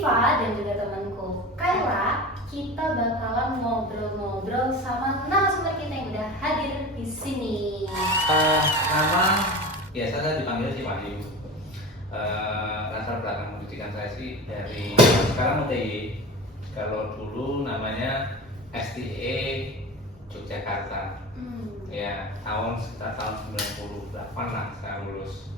Siva dan juga temanku Kayla, kita bakalan ngobrol-ngobrol sama narasumber kita yang udah hadir di sini. Nama biasa saya dipanggil si Wahyu. Latar belakang pendidikan saya sih dari sekarang UTY. Kalau dulu namanya STE Yogyakarta. Ya, sekitar tahun 98 lah saya lulus.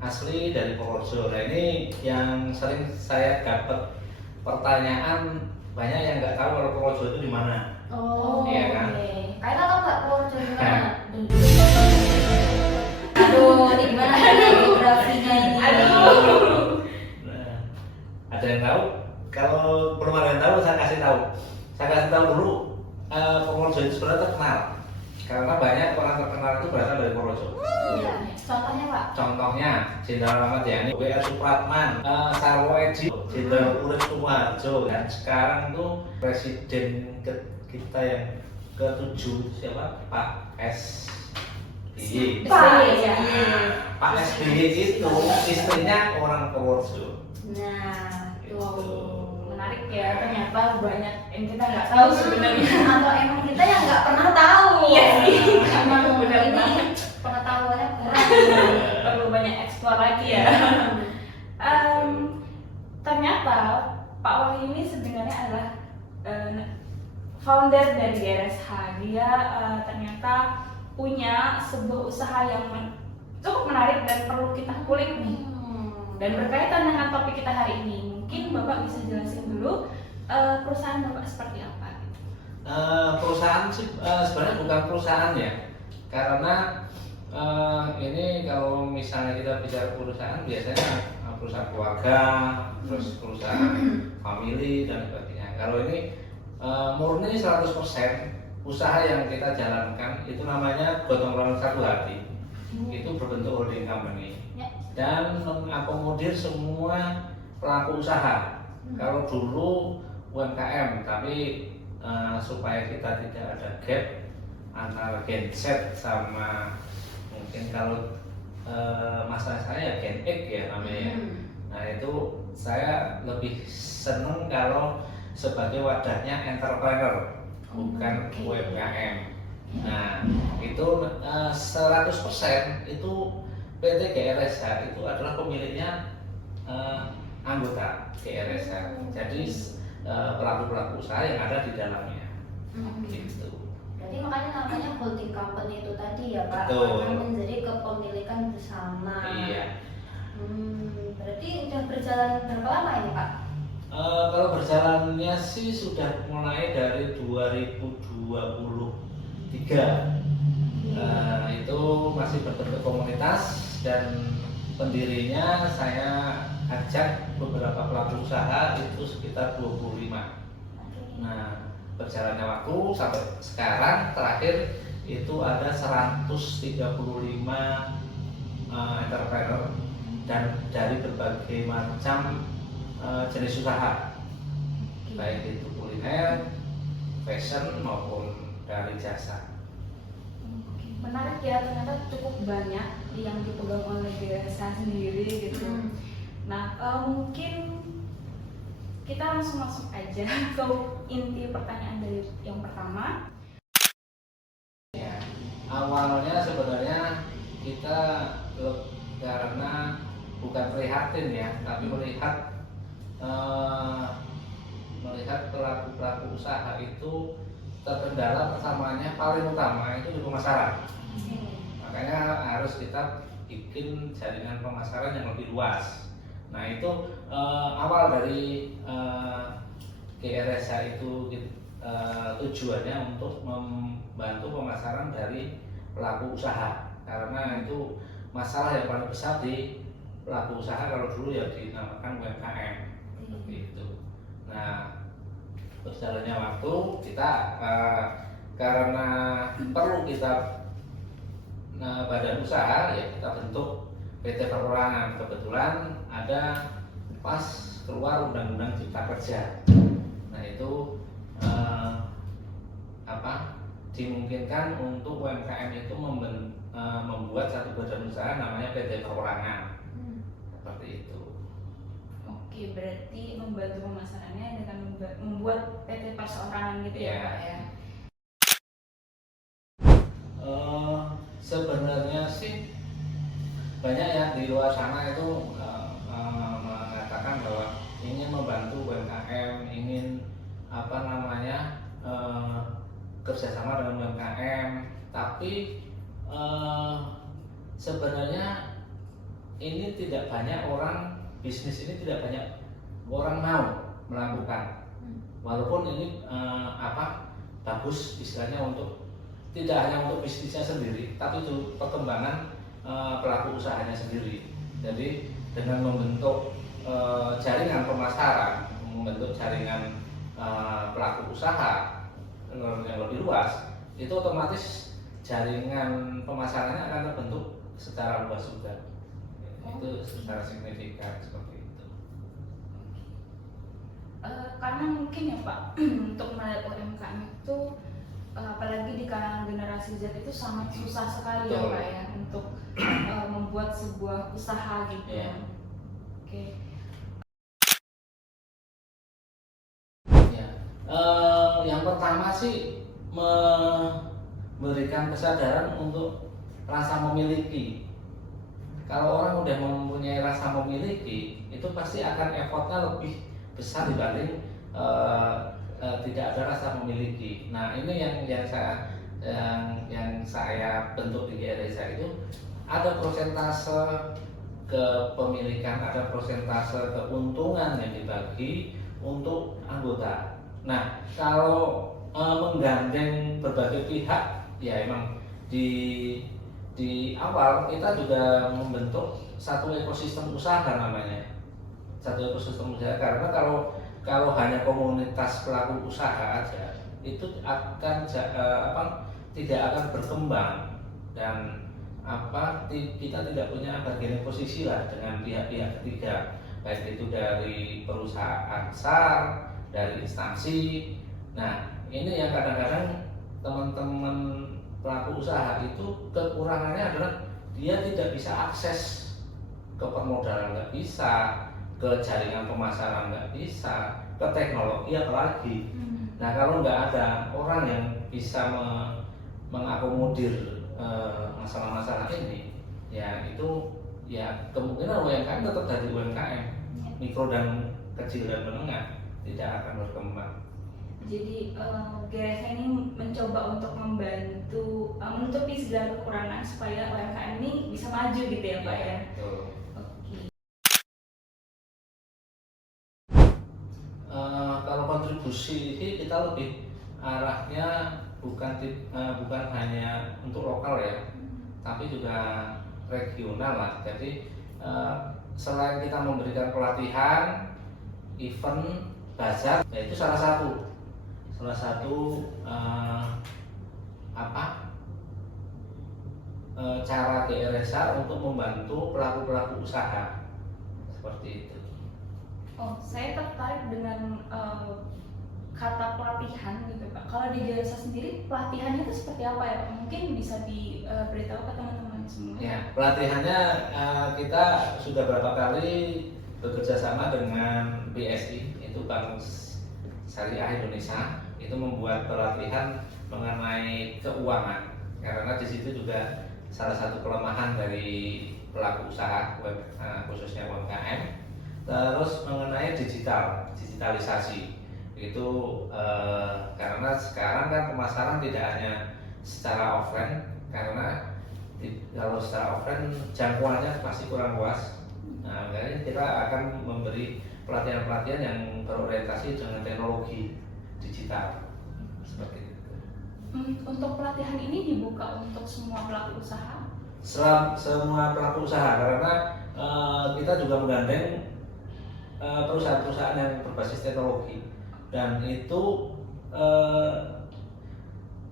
Asli dari Purworejo. Nah ini yang sering saya dapat pertanyaan, banyak yang nggak tahu kalau Purworejo itu di mana. Oh, iya kan? Okay. Kayla tau nggak Purworejo di mana? Aduh, ini gimana nih geografinya ini? Nah, ada yang tahu? Kalau belum ada yang tahu, saya kasih tahu. Saya kasih tahu dulu. Purworejo itu sebenarnya terkenal karena banyak orang terkenal itu berasal dari Purworejo. Iya. Contohnya Pak? Contohnya Jenderal Ahmad Yani, W.R. Supratman, Sarwo Edi, Jenderal Urip Sumoharjo, dan sekarang tuh presiden kita yang ke-7 siapa? Pak SBY. Pak SBY itu istrinya orang Purworejo. Nah, Menarik ya, ternyata banyak yang kita nggak tahu sebenarnya. atau emang kita yang nggak pernah tahu. Iya sih, Emang benar ini banget. pengetahuannya kurang. Perlu banyak eksplor lagi ya. Ternyata Pak Wahyu ini sebenarnya adalah founder dari GRSH. Dia ternyata punya sebuah usaha yang cukup menarik dan perlu kita kulik nih. Dan berkaitan dengan topik kita hari ini, mungkin Bapak bisa jelasin dulu perusahaan Bapak seperti apa? Perusahaan sih sebenarnya bukan perusahaan ya, karena ini kalau misalnya kita bicara perusahaan biasanya perusahaan keluarga, terus perusahaan family dan sebagainya. Kalau ini murni 100% usaha yang kita jalankan itu namanya gotong royong satu hati. Itu berbentuk holding company dan mengakomodir semua pelaku usaha. Kalau dulu UMKM, tapi supaya kita tidak ada gap antara Gen Z sama mungkin kalau masa saya Gen X ya namanya. Nah itu saya lebih seneng kalau sebagai wadahnya entrepreneur, bukan UMKM. Nah itu 100% itu PT GRSH itu adalah pemiliknya anggota GRSH. Jadi pelaku-pelaku usaha yang ada di dalamnya. Gitu. Jadi makanya namanya holding company itu tadi ya Pak, Betul. karena menjadi kepemilikan bersama. Iya. Berarti udah berjalan berapa lama ini Pak? Kalau berjalannya sih sudah mulai dari 2023. Itu masih berbentuk komunitas dan pendirinya saya ajak beberapa pelaku usaha itu sekitar 25. Nah, berjalannya waktu sampai sekarang terakhir itu ada 135 entrepreneur dan dari berbagai macam jenis usaha, baik itu kuliner, fashion maupun dari jasa. Menarik ya, ternyata cukup banyak yang dipegang oleh GRSH sendiri gitu. Nah, mungkin kita langsung masuk aja ke inti pertanyaan dari yang pertama. Ya, awalnya sebenarnya kita karena bukan prihatin ya, tapi melihat pelaku-pelaku usaha itu terkendala persamaannya paling utama itu di pemasaran. Makanya harus kita bikin jaringan pemasaran yang lebih luas. Nah itu awal dari GRSH itu tujuannya untuk membantu pemasaran dari pelaku usaha, karena itu masalah yang paling besar di pelaku usaha kalau dulu ya dinamakan UMKM seperti itu. Nah berjalannya waktu kita karena perlu kita badan usaha ya kita bentuk PT Perorangan. Kebetulan ada pas keluar Undang-Undang Cipta Kerja. Nah itu dimungkinkan untuk UMKM itu membuat satu badan usaha namanya PT Perorangan. Seperti itu. Oke, Oke, berarti membantu pemasarannya dengan membuat PT perseorangan gitu ya, Ya. Pak ya. Sebenarnya sih banyak yang di luar sana itu mengatakan bahwa ingin membantu UMKM, ingin kerjasama dengan UMKM, tapi sebenarnya ini tidak banyak orang bisnis ini tidak banyak orang mau melakukan, walaupun ini bagus istilahnya untuk tidak hanya untuk bisnisnya sendiri, tapi untuk perkembangan pelaku usahanya sendiri. Jadi dengan membentuk jaringan pemasaran, membentuk jaringan pelaku usaha yang lebih luas, itu otomatis jaringan pemasarannya akan terbentuk secara luas juga. Itu secara signifikan seperti itu. Karena mungkin ya Pak, untuk melihat UMKM itu apalagi di kalangan generasi Z itu sangat susah sekali ya Pak ya untuk membuat sebuah usaha gitu. Yeah. Oke. Ya, yang pertama sih memberikan kesadaran untuk rasa memiliki. Kalau orang udah mempunyai rasa memiliki, itu pasti akan effortnya lebih besar dibanding tidak ada rasa memiliki. Nah, ini yang saya bentuk di GRSA itu ada persentase kepemilikan, ada persentase keuntungan yang dibagi untuk anggota. Nah, kalau menggandeng berbagai pihak, ya emang di awal kita juga membentuk satu ekosistem usaha namanya. Satu ekosistem usaha, karena kalau hanya komunitas pelaku usaha aja itu akan tidak akan berkembang, dan kita tidak punya bargaining posisi lah dengan pihak-pihak ketiga, baik itu dari perusahaan besar, dari instansi. Nah, ini yang kadang-kadang teman-teman pelaku usaha itu kekurangannya adalah dia tidak bisa akses ke permodalan, nggak bisa ke jaringan pemasaran, nggak bisa ke teknologi apalagi. Nah, kalau nggak ada orang yang bisa mengakomodir masalah-masalah ini, ya itu ya kemungkinan UMKM tetap dari UMKM, mikro dan kecil dan menengah tidak akan berkembang. Jadi GRSA ini mencoba untuk membantu menutupi segala kekurangan supaya UMKM ini bisa maju gitu ya Pak ya. Betul. Oke. Kalau kontribusi ini kita lebih arahnya bukan hanya untuk lokal ya, tapi juga regional lah. Jadi selain kita memberikan pelatihan, event, bazar, ya itu salah satu cara GRSA untuk membantu pelaku-pelaku usaha seperti itu. Oh, saya tertarik dengan kata pelatihan gitu Pak. Kalau di GRSA sendiri pelatihannya itu seperti apa ya Pak? Mungkin bisa diberitahu ke teman-teman semua. Ya, pelatihannya kita sudah berapa kali bekerja sama dengan BSI, itu Bank Syariah Indonesia, itu membuat pelatihan mengenai keuangan, karena di situ juga salah satu kelemahan dari pelaku usaha khususnya UMKM. Terus mengenai digitalisasi itu karena sekarang kan pemasaran tidak hanya secara offline, karena kalau secara offline jangkauannya pasti kurang luas. Nah, makanya kita akan memberi pelatihan-pelatihan yang berorientasi dengan teknologi digital seperti itu. Untuk pelatihan ini dibuka untuk semua pelaku usaha? Semua pelaku usaha, karena kita juga menggandeng perusahaan-perusahaan yang berbasis teknologi, dan itu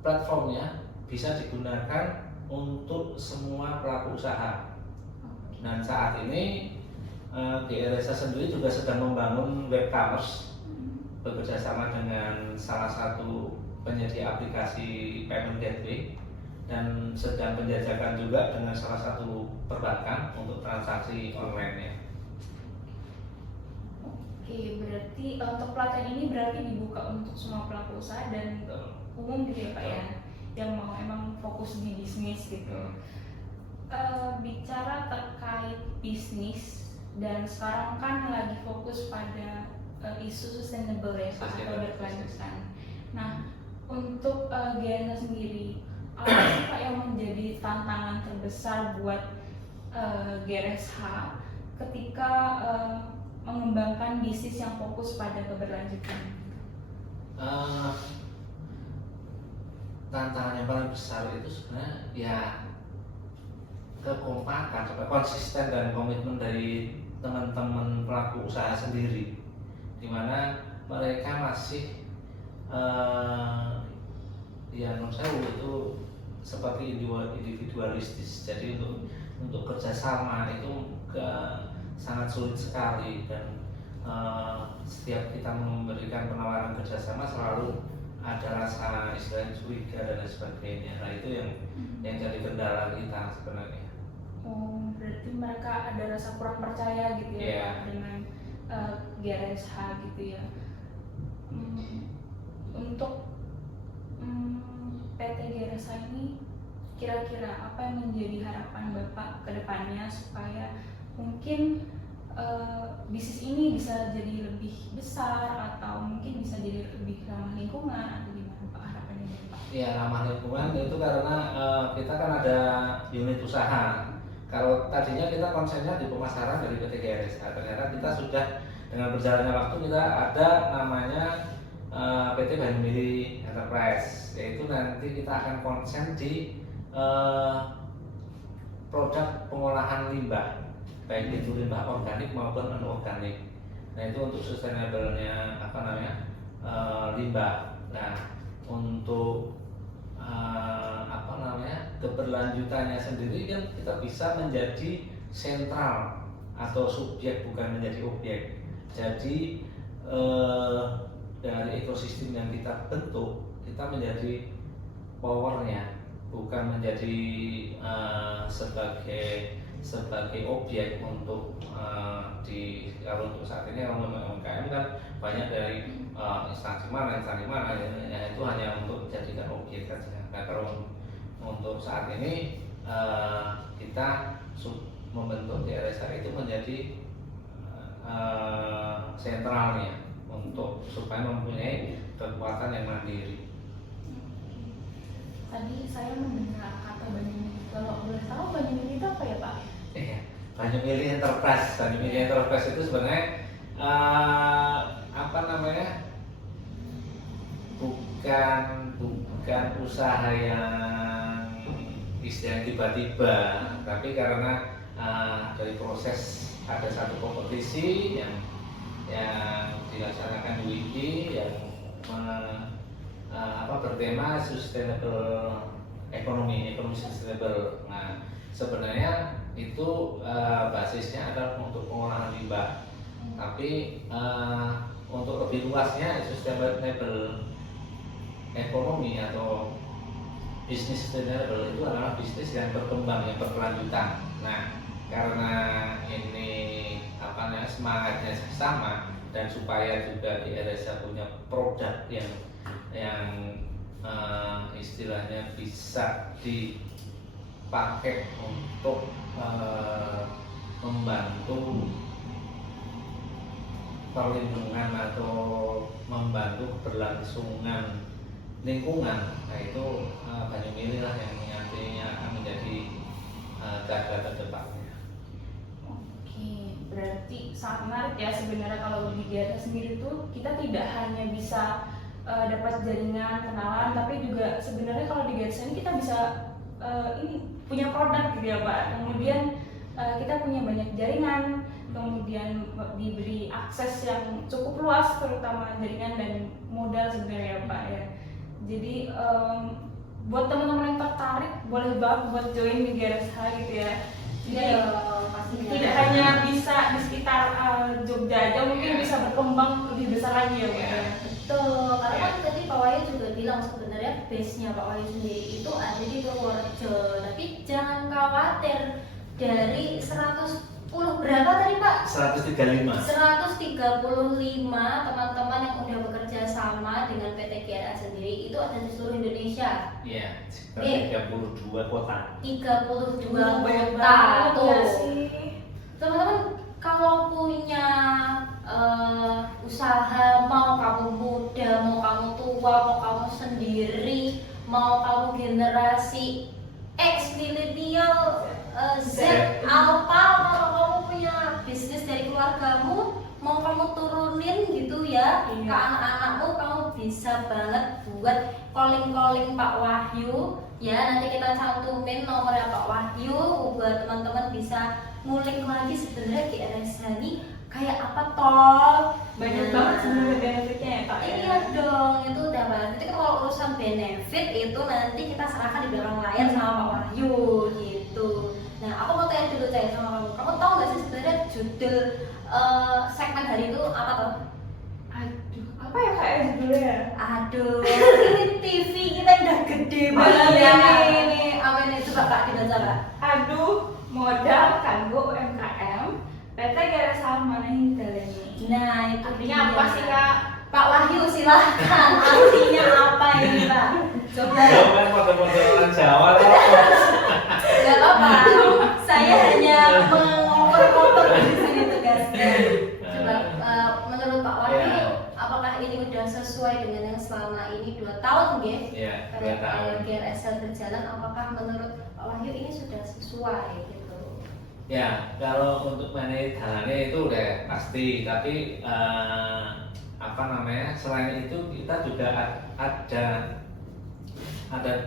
platformnya bisa digunakan untuk semua pelaku usaha. Dan saat ini GRSA sendiri juga sedang membangun web commerce bekerja sama dengan salah satu penyedia aplikasi payment gateway, dan sedang penjajakan juga dengan salah satu perbankan untuk transaksi online-nya. berarti untuk pelatihan ini berarti dibuka untuk semua pelaku usaha dan umum gitu ya Pak ya, yang mau emang fokus di bisnis gitu. Bicara terkait bisnis dan sekarang kan lagi fokus pada isu sustainable ya Pak, atau berkelanjutan. Nah, untuk GRSH sendiri, apa sih Pak yang menjadi tantangan terbesar buat GRSH ketika mengembangkan bisnis yang fokus pada keberlanjutan? Tantangan yang paling besar itu sebenarnya ya kekompakan, konsisten dan komitmen dari teman-teman pelaku usaha sendiri, dimana mereka masih ya menurut saya itu seperti individualistis. Jadi untuk kerjasama itu sangat sulit sekali, dan setiap kita memberikan penawaran kerjasama selalu ada rasa istilahnya curiga dan lain sebagainya. Nah itu yang jadi kendala kita sebenarnya. Oh, berarti mereka ada rasa kurang percaya gitu ya dengan GRSH gitu ya. Untuk PT GRSH ini kira-kira apa yang menjadi harapan Bapak ke depannya supaya mungkin bisnis ini bisa jadi lebih besar atau mungkin bisa jadi lebih ramah lingkungan, atau gimana Pak harapannya Bapak? Ya, ramah lingkungan itu karena kita kan ada unit usaha. Kalau tadinya kita konsennya di pemasaran dari PT GRSH, ternyata kita sudah dengan berjalannya waktu kita ada namanya PT Banyumili Enterprise, yaitu nanti kita akan konsen di produk pengolahan limbah, baik itu limbah organik maupun anorganik. Nah itu untuk sustainable-nya limbah. Nah untuk keberlanjutannya sendiri kan kita bisa menjadi sentral atau subjek, bukan menjadi objek. Jadi dari ekosistem yang kita bentuk, kita menjadi powernya, bukan menjadi sebagai objek untuk kalau untuk saat ini kalau UMKM kan banyak dari instansi mana ya, itu hanya untuk dijadikan objek saja. Nah kalau untuk saat ini kita membentuk GRSH itu menjadi sentralnya untuk supaya mempunyai kekuatan yang mandiri. Tadi saya mendengar kata Banyumili. Kalau boleh tahu Banyumili itu apa ya Pak? Banyumili Enterprise. Banyumili Enterprise itu sebenarnya bukan usaha yang istilahnya tiba-tiba, tapi karena dari proses ada satu kompetisi yang dilaksanakan di WIKI yang bertema sustainable ekonomi sustainable. Nah sebenarnya itu basisnya adalah untuk pengolahan limbah, tapi untuk lebih luasnya sustainable ekonomi atau bisnis sustainable itu adalah bisnis yang berkembang, yang berkelanjutan. Nah karena ini semangatnya sama, dan supaya juga di RSH punya produk yang istilahnya bisa dipakai untuk membantu perlindungan atau membantu keberlangsungan lingkungan. Nah itu Banyumili lah yang nantinya akan menjadi garda terdepannya. Oke, berarti sangat menarik ya sebenarnya. Kalau di GRSH sendiri tuh kita tidak hanya bisa dapat jaringan kenalan, tapi juga sebenarnya kalau di GRSH ini kita bisa ini punya produk gitu ya Pak. Kemudian kita punya banyak jaringan, kemudian diberi akses yang cukup luas, terutama jaringan dan modal sebenarnya ya Pak ya. Jadi buat teman-teman yang tertarik boleh banget buat join di GRSH gitu ya. Jadi tidak hanya bisa di sekitar Jogja aja, mungkin bisa berkembang lebih besar lagi ya Pak ya. Betul, karena kan tadi Pak Wahyu juga bilang sebenarnya base-nya Pak Wahyu sendiri itu ada di Purworejo. Tapi jangan khawatir, dari 100 berapa tadi Pak? 135. 135 teman-teman yang udah bekerja sama dengan PT GRA sendiri itu ada di seluruh Indonesia. Iya, sekitar 32 kota. 32 Banyak kota banget tuh. ya sih. Teman-teman kalau punya usaha, mau kamu muda, mau kamu tua, mau kamu sendiri, mau kamu generasi X, milenial, Z, Alpha, kalau kamu punya bisnis dari keluargamu, mau kamu turunin gitu ya Iya. ke anak-anakmu, kamu bisa banget buat calling Pak Wahyu ya. Nanti kita cantumin nomornya Pak Wahyu buat teman-teman bisa ngulik lagi sebenarnya GRSA ini kayak apa toh. Banyak Nah, banget sebenarnya benefitnya ya Pak. iya dong, itu udah banget. Itu kalau urusan benefit itu nanti kita serahkan di belakang layar sama Pak Wahyu gitu. Nah, aku mau tanya dulu sama kamu. Kamu tahu nggak sih sebenarnya judul segmen hari itu apa toh? Aduh, apa ya Kak judulnya? Aduh, ini TV kita udah gede banget iya. ini. Apa ini coba Kak dibaca Kak? Aduh, modal kanggo UMKM PT GRA Salman Hidaleni. Nah, itu Artinya dia. apa sih Kak? Pak Wahyu silahkan. Artinya apa ini Pak? Coba. Jawaban model-model orang Jawa atau apa? Gak apa-apa. Saya hanya mengoper-ngoper di sini tugasnya. Coba menurut Pak Wahyu, Ya. apakah ini udah sesuai dengan yang selama ini 2 tahun nggih? Iya, 2 tahun. GRSL berjalan, apakah menurut Pak Wahyu ini sudah sesuai gitu? Ya, kalau untuk manage dananya itu udah pasti, tapi apa namanya? Selain itu kita juga ada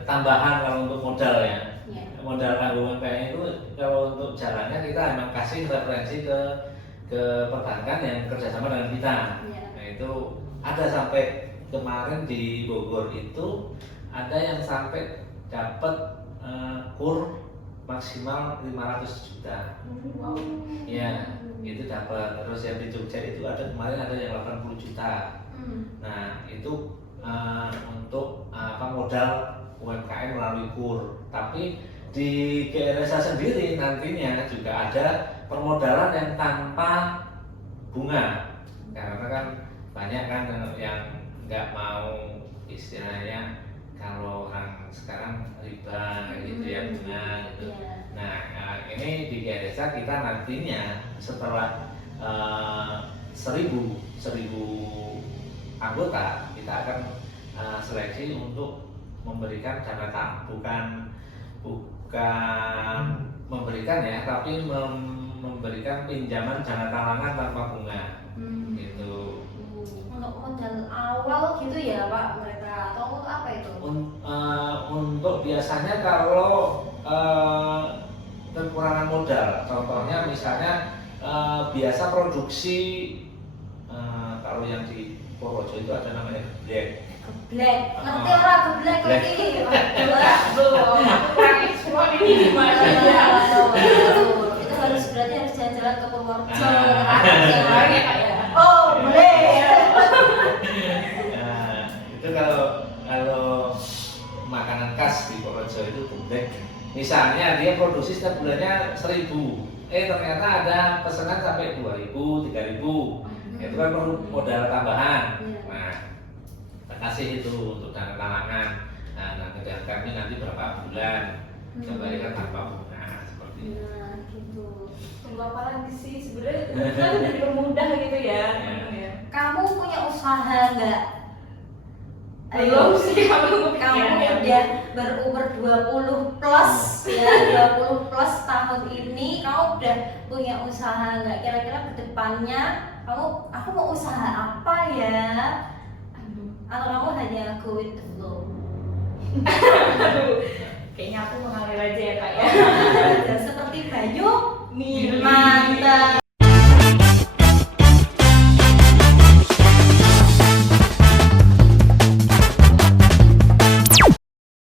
tambahan kalau untuk modal ya. Ya. Modal tanggungan UMKM itu kalau untuk jalannya kita emang kasih referensi ke perbankan yang kerjasama dengan kita. Ya. Nah itu ada sampai kemarin di Bogor itu ada yang sampai dapat kur maksimal 500 juta. Wow. Ya, itu dapat. Terus yang di Jogja itu ada kemarin ada yang 80 juta. Nah, itu untuk modal UMKM melalui KUR. Tapi di GRSA sendiri nantinya juga ada permodalan yang tanpa bunga. Karena kan banyak kan yang nggak mau istilahnya kalau orang sekarang riba gitu ya bunga gitu. Ya. Nah, ini di GRSA kita nantinya setelah 1000 anggota kita akan seleksi untuk memberikan dana bukan memberikan ya, tapi memberikan pinjaman dana talangan tanpa bunga gitu. Untuk modal awal gitu ya Pak mereka atau untuk apa itu? Untuk biasanya kalau kekurangan modal, contohnya misalnya biasa produksi kalau yang di Purworejo itu ada namanya geblek. Geblek, ngerti orang geblek lagi? Belum, aku kurang eksplor ini gimana ya. Itu harus berarti harus jalan-jalan ke Purworejo. Boleh ya Kak ya? Oh boleh. Nah, itu kalau makanan khas di Purworejo itu geblek. Misalnya dia produksi setiap bulannya 1000, ternyata ada pesanan sampai 2000, 3000. Itu kan perlu modal tambahan. Nah, kita kasih itu untuk dana talangan. Nah, kami nanti berapa bulan kembalikan tanpa bunga seperti itu. Nah gitu. Tunggu apa lagi sih sebenarnya kan udah dipermudah gitu ya. Kamu punya usaha nggak? Belum sih Kamu udah berumur 20 plus ya, 20 plus tahun ini kamu udah punya usaha nggak? Kira-kira kedepannya aku mau usaha apa ya? Atau kamu hanya go with the flow? Aduh, kayaknya aku mengalir aja ya Kak ya. Dan seperti Bayu Mili. Mali.